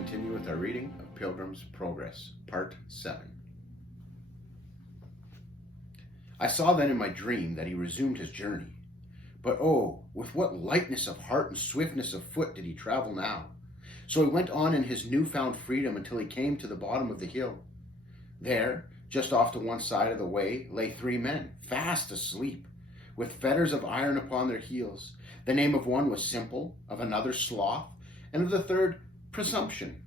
continue with our reading of Pilgrims Progress, Part 7. I saw then in my dream that he resumed his journey. But oh, with what lightness of heart and swiftness of foot did he travel now! So he went on in his newfound freedom until he came to the bottom of the hill. There, just off to one side of the way, lay 3 men, fast asleep, with fetters of iron upon their heels. The name of one was Simple, of another Sloth, and of the third Presumption.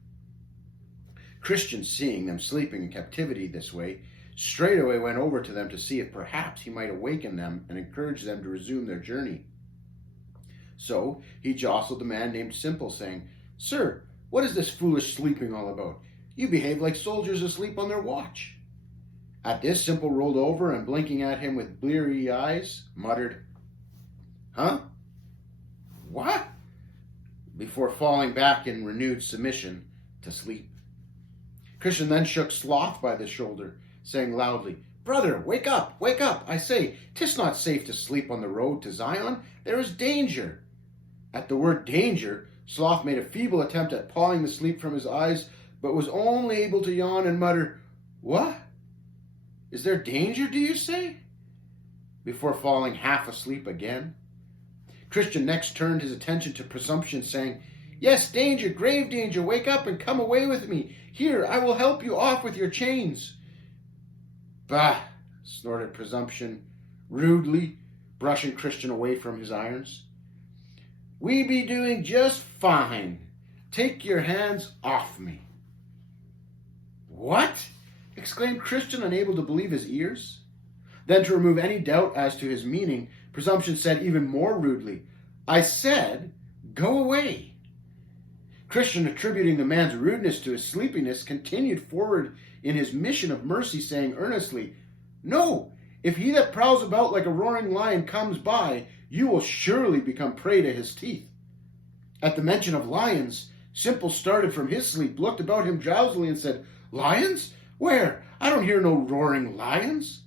Christian, seeing them sleeping in captivity this way, straightway went over to them to see if perhaps he might awaken them and encourage them to resume their journey. So he jostled the man named Simple, saying, "Sir, what is this foolish sleeping all about? You behave like soldiers asleep on their watch." At this, Simple rolled over and, blinking at him with bleary eyes, muttered, "Huh? What?" before falling back in renewed submission to sleep. Christian then shook Sloth by the shoulder, saying loudly, "Brother, wake up, wake up! I say, 'tis not safe to sleep on the road to Zion. There is danger." At the word danger, Sloth made a feeble attempt at pawing the sleep from his eyes, but was only able to yawn and mutter, "What? Is there danger, do you say?" before falling half asleep again. Christian next turned his attention to Presumption, saying, "Yes, danger, grave danger, wake up and come away with me. Here, I will help you off with your chains." "Bah!" snorted Presumption, rudely brushing Christian away from his irons. "We be doing just fine. Take your hands off me." "What?" exclaimed Christian, unable to believe his ears. Then, to remove any doubt as to his meaning, Presumption said even more rudely, "I said, go away." Christian, attributing the man's rudeness to his sleepiness, continued forward in his mission of mercy, saying earnestly, "No, if he that prowls about like a roaring lion comes by, you will surely become prey to his teeth." At the mention of lions, Simple started from his sleep, looked about him drowsily, and said, "Lions? Where? I don't hear no roaring lions."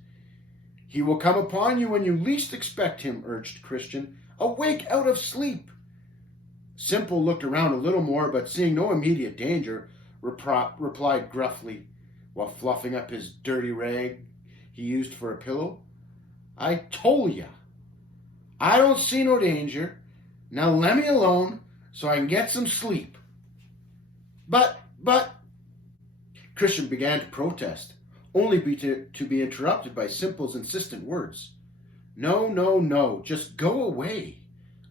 "He will come upon you when you least expect him," urged Christian. "Awake out of sleep." Simple looked around a little more, but seeing no immediate danger, replied gruffly, while fluffing up his dirty rag he used for a pillow, "I told ya, I don't see no danger. Now let me alone so I can get some sleep." But... Christian began to protest, only to be interrupted by Simple's insistent words. No, just go away."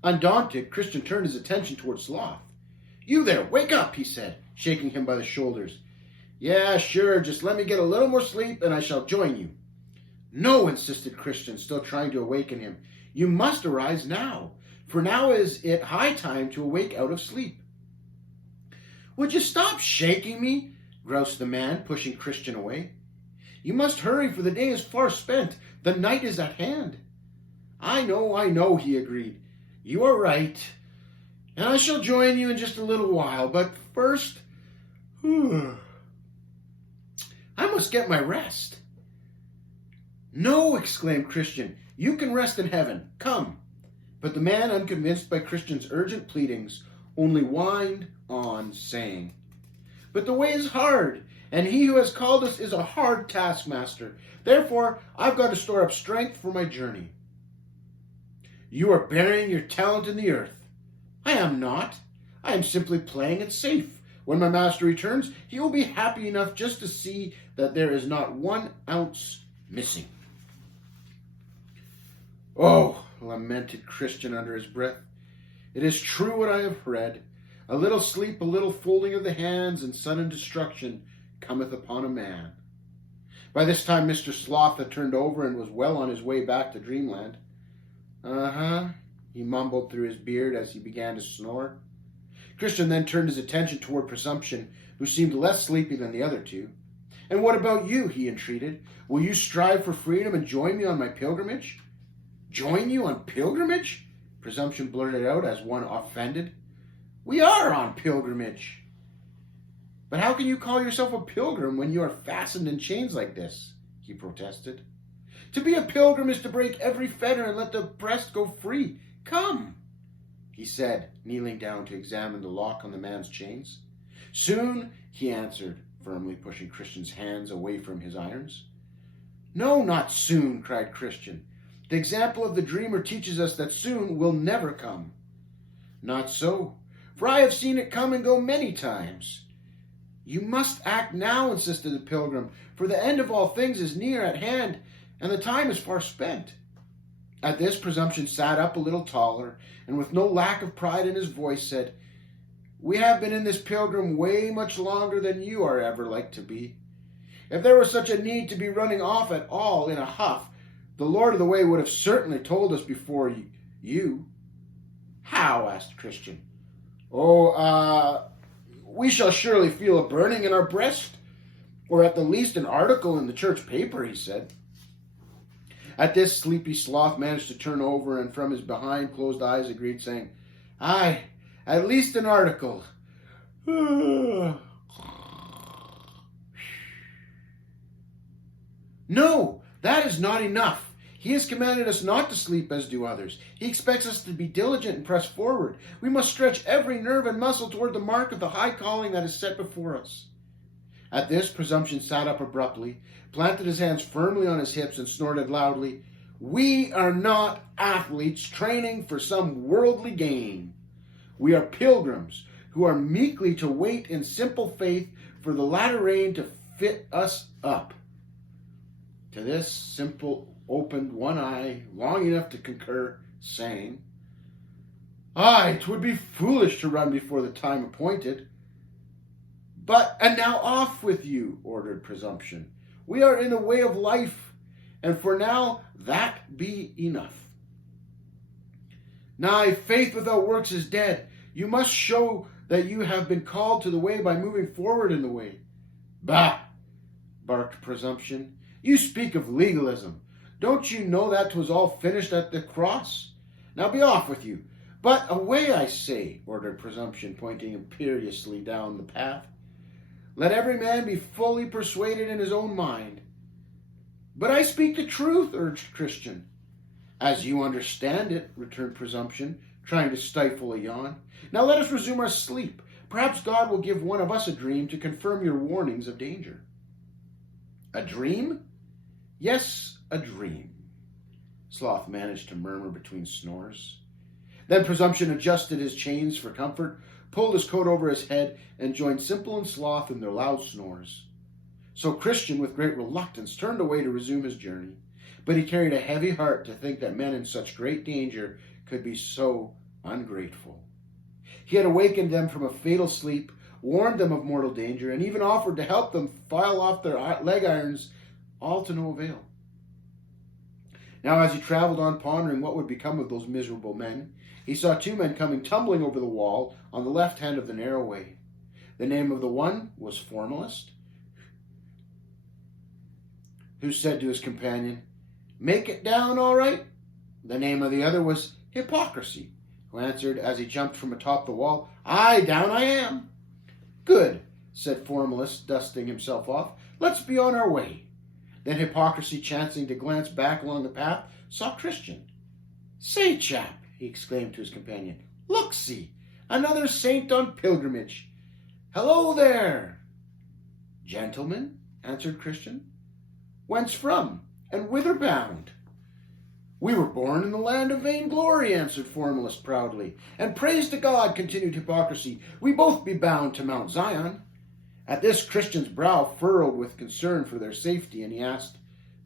Undaunted, Christian turned his attention towards Sloth. "You there, wake up," he said, shaking him by the shoulders. "Yeah, sure, just let me get a little more sleep and I shall join you." "No," insisted Christian, still trying to awaken him. "You must arise now, for now is it high time to awake out of sleep." "Would you stop shaking me?" groused the man, pushing Christian away. "You must hurry, for the day is far spent. The night is at hand." I know, he agreed. "You are right, and I shall join you in just a little while, but first, I must get my rest." "No," exclaimed Christian, "you can rest in heaven. Come." But the man, unconvinced by Christian's urgent pleadings, only whined on, saying, "But the way is hard, and he who has called us is a hard taskmaster. Therefore, I've got to store up strength for my journey." "You are burying your talent in the earth." "I am not. I am simply playing it safe. When my master returns, he will be happy enough just to see that there is not 1 ounce missing." "Oh," lamented Christian under his breath, "it is true what I have read. A little sleep, a little folding of the hands, and sudden destruction cometh upon a man." By this time Mr. Sloth had turned over and was well on his way back to dreamland. He mumbled through his beard as he began to snore. Christian then turned his attention toward Presumption, who seemed less sleepy than the other 2. "And what about you?" he entreated. "Will you strive for freedom and join me on my pilgrimage?" "Join you on pilgrimage?" Presumption blurted out as one offended. "We are on pilgrimage." "But how can you call yourself a pilgrim when you are fastened in chains like this?" he protested. "To be a pilgrim is to break every fetter and let the oppressed go free. Come," he said, kneeling down to examine the lock on the man's chains. Soon, he answered, firmly pushing Christian's hands away from his irons. No, not soon, cried Christian. The example of the dreamer teaches us that soon will never come. Not so, for I have seen it come and go many times. You must act now, insisted the pilgrim, for the end of all things is near at hand, and the time is far spent. At this, Presumption sat up a little taller, and with no lack of pride in his voice said, We have been in this pilgrim way much longer than you are ever like to be. If there was such a need to be running off at all in a huff, the Lord of the Way would have certainly told us before you. How? Asked Christian. We shall surely feel a burning in our breast, or at the least an article in the church paper, he said. At this, Sleepy Sloth managed to turn over, and from his behind-closed eyes agreed, saying, Aye, at least an article. No, that is not enough. He has commanded us not to sleep as do others. He expects us to be diligent and press forward. We must stretch every nerve and muscle toward the mark of the high calling that is set before us. At this, Presumption sat up abruptly, planted his hands firmly on his hips, and snorted loudly, We are not athletes training for some worldly gain. We are pilgrims who are meekly to wait in simple faith for the latter rain to fit us up. To this, Simple opened one eye long enough to concur, saying, Aye, 'twould be foolish to run before the time appointed. And now off with you, ordered Presumption. We are in the way of life, and for now that be enough. Nay, faith without works is dead. You must show that you have been called to the way by moving forward in the way. Bah, barked Presumption. You speak of legalism. Don't you know that 'twas all finished at the cross? Now be off with you. But away, I say, ordered Presumption, pointing imperiously down the path. Let every man be fully persuaded in his own mind. But I speak the truth, urged Christian. As you understand it, returned Presumption, trying to stifle a yawn. Now let us resume our sleep. Perhaps God will give one of us a dream to confirm your warnings of danger. A dream? Yes, a dream, Sloth managed to murmur between snores. Then Presumption adjusted his chains for comfort, pulled his coat over his head, and joined Simple and Sloth in their loud snores. So Christian, with great reluctance, turned away to resume his journey, but he carried a heavy heart to think that men in such great danger could be so ungrateful. He had awakened them from a fatal sleep, warned them of mortal danger, and even offered to help them file off their leg irons, all to no avail. Now, as he traveled on pondering what would become of those miserable men, he saw two men coming tumbling over the wall on the left hand of the narrow way. The name of the one was Formalist, who said to his companion, Make it down all right? The name of the other was Hypocrisy, who answered as he jumped from atop the wall, Aye, down I am. Good, said Formalist, dusting himself off. Let's be on our way. Then Hypocrisy, chancing to glance back along the path, saw Christian. Say, chap, he exclaimed to his companion, look-see, another saint on pilgrimage. Hello there. Gentlemen, answered Christian. Whence from, and whither bound? We were born in the land of vainglory, answered Formalist proudly. And praise to God, continued Hypocrisy, we both be bound to Mount Zion. At this, Christian's brow furrowed with concern for their safety, and he asked,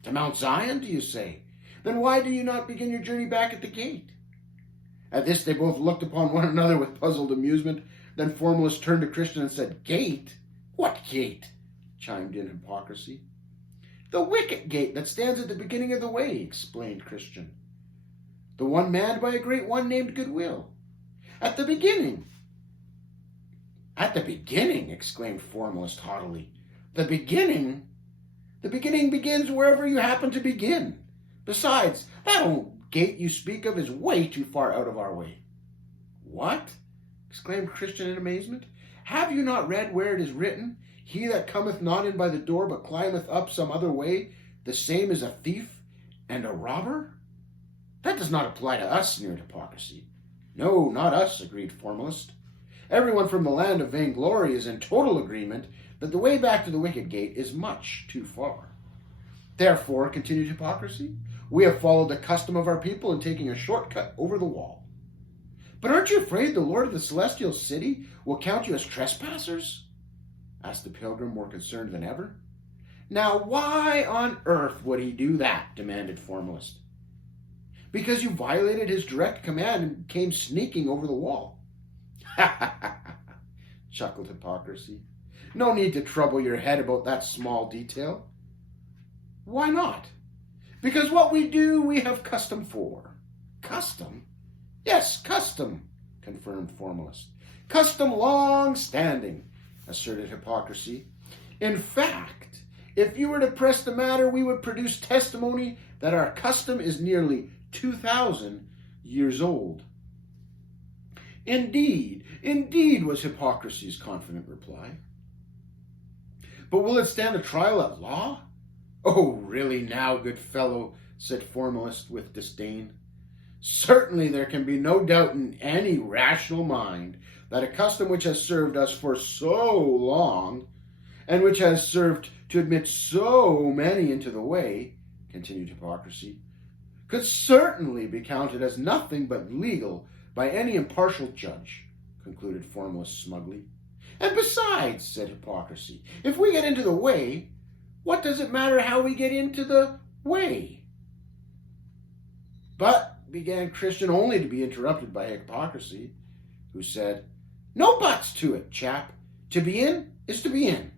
To Mount Zion, do you say? Then why do you not begin your journey back at the gate? At this, they both looked upon one another with puzzled amusement. Then Formalist turned to Christian and said, Gate? What gate? Chimed in Hypocrisy. The wicket gate that stands at the beginning of the way, explained Christian. The one manned by a great one named Goodwill. At the beginning. At the beginning, exclaimed Formalist haughtily. The beginning? The beginning begins wherever you happen to begin. Besides, that old gate you speak of is way too far out of our way. What? Exclaimed Christian in amazement. Have you not read where it is written, He that cometh not in by the door, but climbeth up some other way, the same is a thief and a robber? That does not apply to us, sneered Hypocrisy. No, not us, agreed Formalist. Everyone from the land of vainglory is in total agreement that the way back to the wicket gate is much too far. Therefore, continued Hypocrisy, we have followed the custom of our people in taking a shortcut over the wall. But aren't you afraid the Lord of the Celestial City will count you as trespassers? Asked the pilgrim, more concerned than ever. Now, why on earth would he do that? Demanded Formalist. Because you violated his direct command and came sneaking over the wall. Ha ha ha ha, chuckled Hypocrisy. No need to trouble your head about that small detail. Why not? Because what we do, we have custom for. Custom? Yes, custom, confirmed Formalist. Custom long-standing, asserted Hypocrisy. In fact, if you were to press the matter, we would produce testimony that our custom is nearly 2,000 years old. Indeed, was Hypocrisy's confident reply. But will it stand a trial at law? Oh, really now, good fellow, said Formalist with disdain. Certainly there can be no doubt in any rational mind that a custom which has served us for so long, and which has served to admit so many into the way, continued Hypocrisy, could certainly be counted as nothing but legal by any impartial judge, concluded Formalist smugly. And besides, said Hypocrisy, if we get into the way, what does it matter how we get into the way? But, began Christian, only to be interrupted by Hypocrisy, who said, No buts to it, chap. To be in is to be in.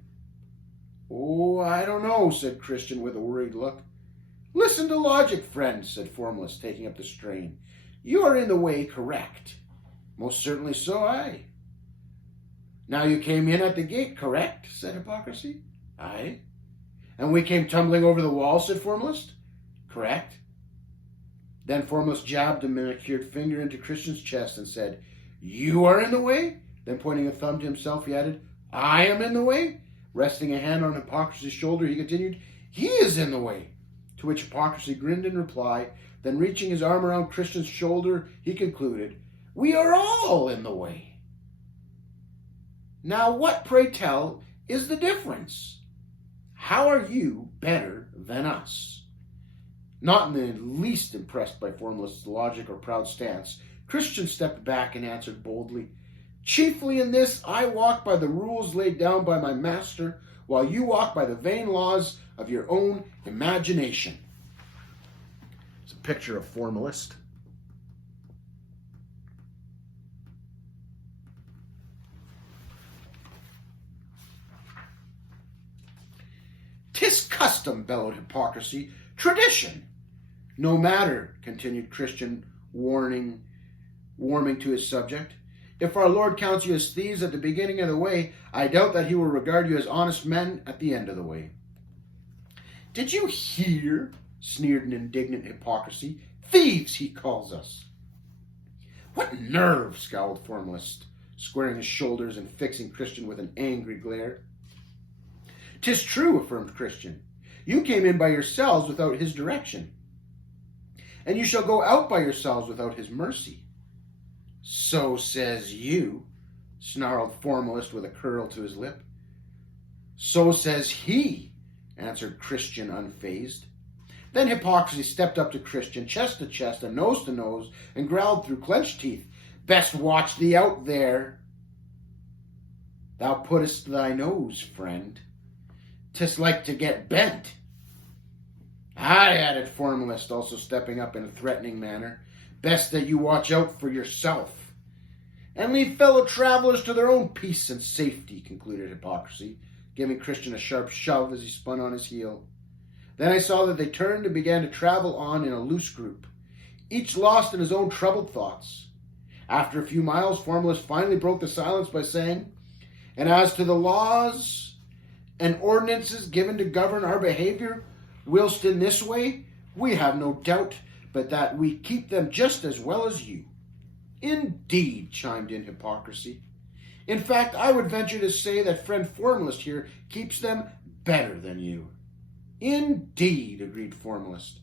Oh, I don't know, said Christian with a worried look. Listen to logic, friend, said Formalist, taking up the strain. You are in the way, correct. Most certainly so, aye. Now you came in at the gate, correct, said Hypocrisy. Aye. And we came tumbling over the wall, said Formalist. Correct. Then Formalist jabbed a manicured finger into Christian's chest and said, You are in the way? Then pointing a thumb to himself, he added, I am in the way? Resting a hand on Hypocrisy's shoulder, he continued, He is in the way. To which Hypocrisy grinned in reply. Then reaching his arm around Christian's shoulder, he concluded, We are all in the way. Now what, pray tell, is the difference? How are you better than us? Not in the least impressed by Formalist's logic or proud stance, Christian stepped back and answered boldly, Chiefly in this, I walk by the rules laid down by my master, while you walk by the vain laws of your own imagination. It's a picture of Formalist. "'Tis custom," bellowed Hypocrisy. "Tradition." "No matter," continued Christian, warming to his subject. "If our Lord counts you as thieves at the beginning of the way, I doubt that he will regard you as honest men at the end of the way." "Did you hear?" sneered an indignant Hypocrisy. "Thieves, he calls us." "What nerve!" scowled Formalist, squaring his shoulders and fixing Christian with an angry glare. "'Tis true," affirmed Christian. "You came in by yourselves without his direction, and you shall go out by yourselves without his mercy." "So says you," snarled Formalist with a curl to his lip. "So says he," answered Christian unfazed. Then Hypocrisy stepped up to Christian, chest to chest and nose to nose, and growled through clenched teeth, "Best watch thee out there. Thou puttest thy nose, friend. 'Tis like to get bent." "Aye," added Formalist, also stepping up in a threatening manner, "best that you watch out for yourself, and leave fellow travelers to their own peace and safety," concluded Hypocrisy, giving Christian a sharp shove as he spun on his heel. Then I saw that they turned and began to travel on in a loose group, each lost in his own troubled thoughts. After a few miles, Formalist finally broke the silence by saying, "And as to the laws and ordinances given to govern our behavior, whilst in this way, we have no doubt but that we keep them just as well as you." "Indeed," chimed in Hypocrisy. "In fact, I would venture to say that friend Formalist here keeps them better than you." "Indeed," agreed Formalist.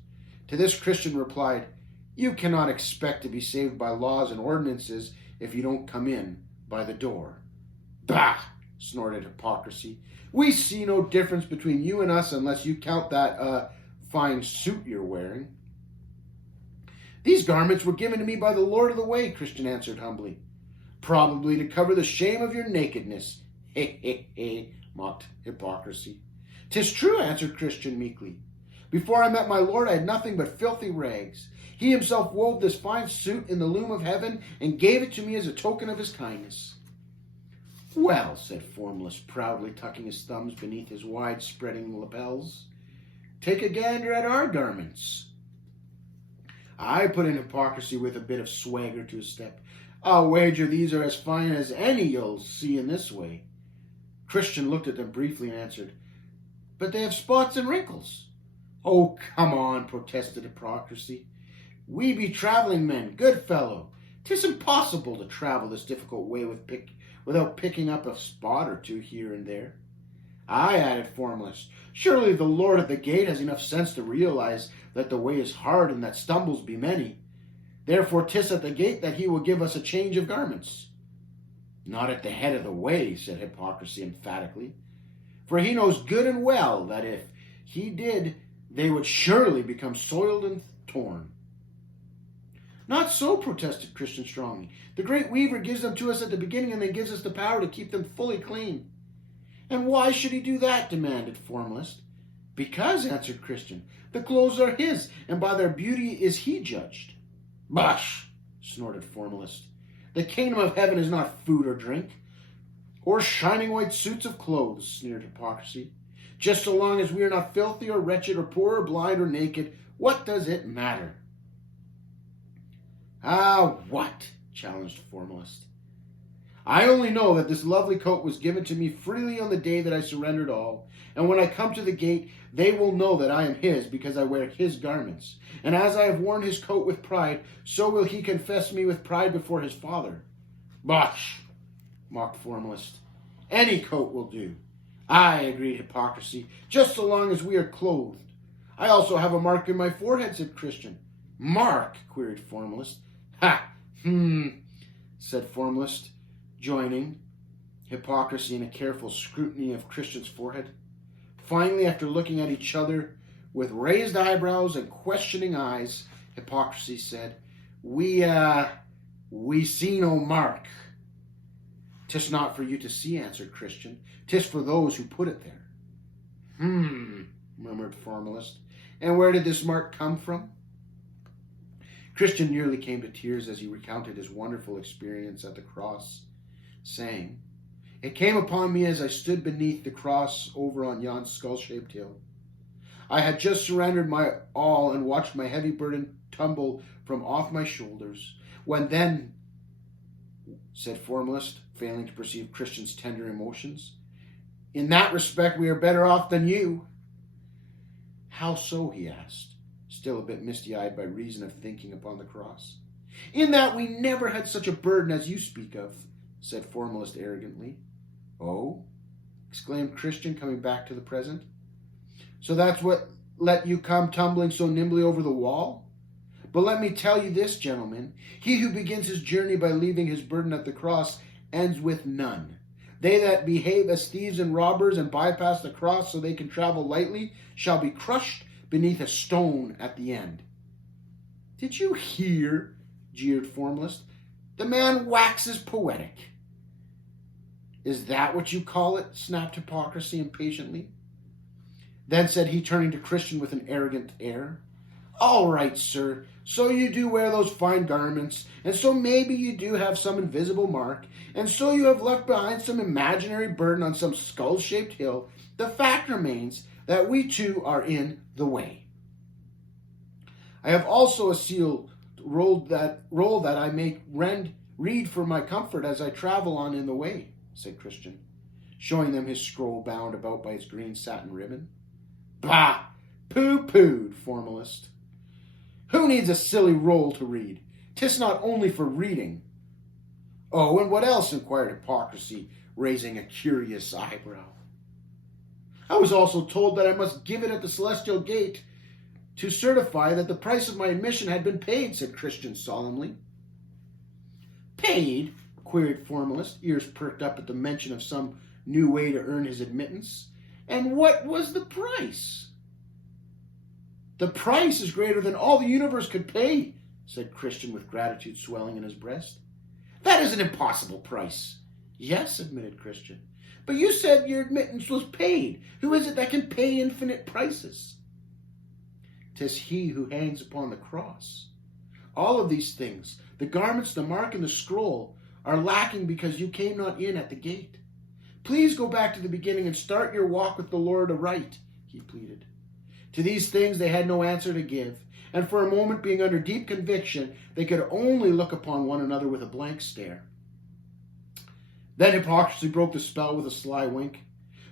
To this Christian replied, "You cannot expect to be saved by laws and ordinances if you don't come in by the door. Bah! Snorted Hypocrisy. We see no difference between you and us unless you count that, fine suit you're wearing. These garments were given to me by the Lord of the Way, Christian answered humbly. Probably to cover the shame of your nakedness. He, he, he, mocked Hypocrisy. 'Tis true, answered Christian meekly. Before I met my Lord, I had nothing but filthy rags. He himself wove this fine suit in the loom of heaven and gave it to me as a token of his kindness. Well, said Formalist, proudly tucking his thumbs beneath his wide-spreading lapels, take a gander at our garments. I put in Hypocrisy with a bit of swagger to his step. I'll wager these are as fine as any you'll see in this way. Christian looked at them briefly and answered, But they have spots and wrinkles. Oh, come on, protested Hypocrisy. We be traveling men, good fellow. 'Tis impossible to travel this difficult way without picking up a spot or two here and there. Aye, added Formalist, surely the Lord at the gate has enough sense to realize that the way is hard and that stumbles be many. Therefore 'tis at the gate that he will give us a change of garments. Not at the head of the way, said Hypocrisy emphatically, for he knows good and well that if he did, they would surely become soiled and torn. Not so, protested Christian strongly. The great Weaver gives them to us at the beginning and then gives us the power to keep them fully clean. And why should he do that? Demanded Formalist. Because, answered Christian, the clothes are his, and by their beauty is he judged. Bosh, snorted Formalist. The kingdom of heaven is not food or drink, or shining white suits of clothes, sneered Hypocrisy. Just so long as we are not filthy or wretched or poor or blind or naked, what does it matter? Ah, what? Challenged Formalist. I only know that this lovely coat was given to me freely on the day that I surrendered all, and when I come to the gate, they will know that I am his because I wear his garments. And as I have worn his coat with pride, so will he confess me with pride before his Father. Bosh, mocked Formalist. Any coat will do. Aye, agreed Hypocrisy, just so long as we are clothed. I also have a mark in my forehead, said Christian. Mark? Queried Formalist. Ha! Said Formalist, joining Hypocrisy in a careful scrutiny of Christian's forehead. Finally, after looking at each other with raised eyebrows and questioning eyes, Hypocrisy said, We see no mark. 'Tis not for you to see, answered Christian. 'Tis for those who put it there. Murmured Formalist. And where did this mark come from? Christian nearly came to tears as he recounted his wonderful experience at the cross, saying, It came upon me as I stood beneath the cross over on yon skull-shaped hill. I had just surrendered my all and watched my heavy burden tumble from off my shoulders, when then, said Formalist, failing to perceive Christian's tender emotions, in that respect we are better off than you. How so? He asked, still a bit misty-eyed by reason of thinking upon the cross. In that we never had such a burden as you speak of, said Formalist arrogantly. Oh? Exclaimed Christian, coming back to the present. So that's what let you come tumbling so nimbly over the wall? But let me tell you this, gentlemen. He who begins his journey by leaving his burden at the cross ends with none. They that behave as thieves and robbers and bypass the cross so they can travel lightly shall be crushed beneath a stone at the end. Did you hear? Jeered Formalist. The man waxes poetic. Is that what you call it? Snapped Hypocrisy impatiently. Then said he, turning to Christian with an arrogant air, All right, sir, so you do wear those fine garments, and so maybe you do have some invisible mark, and so you have left behind some imaginary burden on some skull-shaped hill. The fact remains that we too are in the way. I have also a seal roll that I make read for my comfort as I travel on in the way, said Christian, showing them his scroll bound about by its green satin ribbon. Bah! Pooh-poohed, Formalist. Who needs a silly roll to read? 'Tis not only for reading. Oh, and what else? Inquired Hypocrisy, raising a curious eyebrow. I was also told that I must give it at the celestial gate to certify that the price of my admission had been paid, said Christian solemnly. Paid? queried Formalist, ears perked up at the mention of some new way to earn his admittance. And what was the price? The price is greater than all the universe could pay, said Christian with gratitude swelling in his breast. That is an impossible price. Yes, admitted Christian. But you said your admittance was paid. Who is it that can pay infinite prices? 'Tis he who hangs upon the cross. All of these things, the garments, the mark, and the scroll, are lacking because you came not in at the gate. Please go back to the beginning and start your walk with the Lord aright, he pleaded. To these things they had no answer to give, and for a moment, being under deep conviction, they could only look upon one another with a blank stare. Then Hypocrisy broke the spell with a sly wink.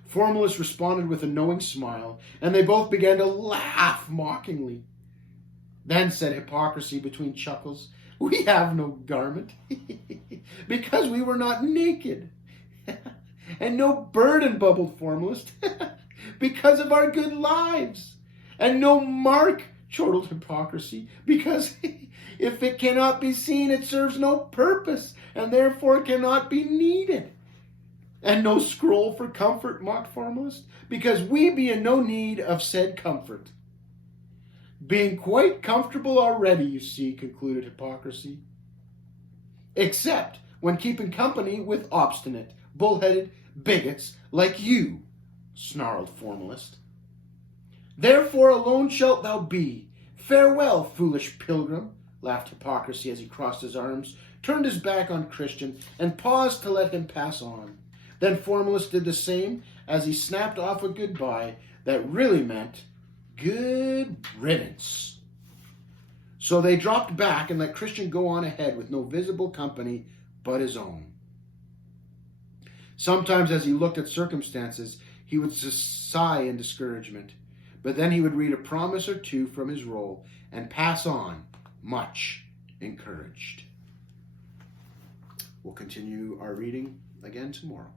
Formalist responded with a knowing smile, and they both began to laugh mockingly. Then said Hypocrisy between chuckles, "We have no garment, because we were not naked." "And no burden," bubbled Formalist, "because of our good lives." "And no mark," chortled Hypocrisy, "because if it cannot be seen, it serves no purpose, and therefore cannot be needed." "And no scroll for comfort," mocked Formalist, "because we be in no need of said comfort." "Being quite comfortable already, you see," concluded Hypocrisy. "Except when keeping company with obstinate, bullheaded bigots like you," snarled Formalist. "Therefore alone shalt thou be. Farewell, foolish pilgrim," laughed Hypocrisy as he crossed his arms, turned his back on Christian, and paused to let him pass on. Then Formalist did the same as he snapped off a goodbye that really meant good riddance. So they dropped back and let Christian go on ahead with no visible company but his own. Sometimes as he looked at circumstances, he would sigh in discouragement, but then he would read a promise or two from his roll and pass on, much encouraged. We'll continue our reading again tomorrow.